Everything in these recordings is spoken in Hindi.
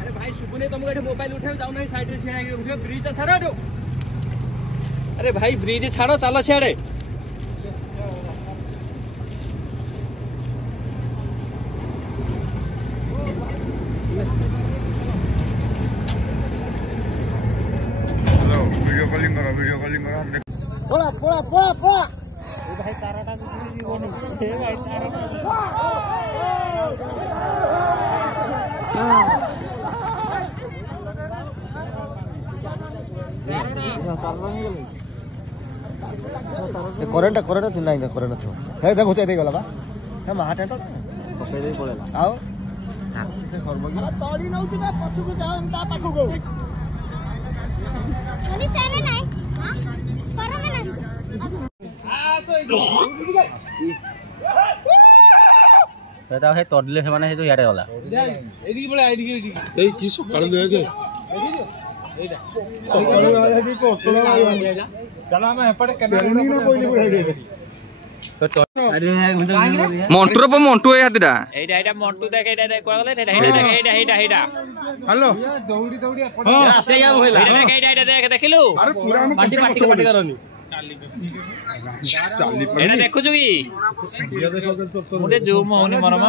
अरे भाई सुबुने तुमको ये मोबाइल उठाओ जाओ नहीं साइड रे छेड़ा के उठो ब्रिज छाड़ो तो अरे भाई ब्रिज छाड़ो चलो छेड़े हेलो वीडियो कॉलिंग करो पोड़ा पोड़ा पोड़ा पोड़ा ए भाई ताराटा जीवन ए भाई ताराटा करेंट करेंट थी नहीं करेंट थो हे देखो ते गला बा हे माटे तो पकई दे पळेला आओ से खरबगी तड़ी नउची बे पछुको जाओ ता पाखो को अनि सेने नाही हां परमे नाही आ तो সেটা হে তডলে সে মানে হেতু ইয়ারে গলা এদিকে বলে এদিকে এই কি সকাল দেগে এইটা সকাল আয়া কি কোতল আয়া चला मैं एपटे कैमरा ना कोई नहीं बुझाई दे अरे মন্টুর পর মন্টু এই হাতিটা এইটা এইটা মন্টু দেখে এটা দেখ কোলা এটা এইটা এইটা এইটা हेलो দৌড়ি দৌড়ি এপটে আসে ইয়া হইলা এটা দেখ এইটা দেখ দেখিলু अरे पूरा পাটি পাটি পাটি করনি এটা দেখুଛୁ কি মুটে জুম হউনি মরমা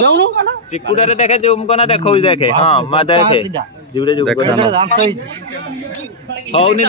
দেউनु কানা চিকুডারে দেখে জুম কোনা দেখো দেখে हां মা দেখে জিউড়ে জুম কোনা হউনি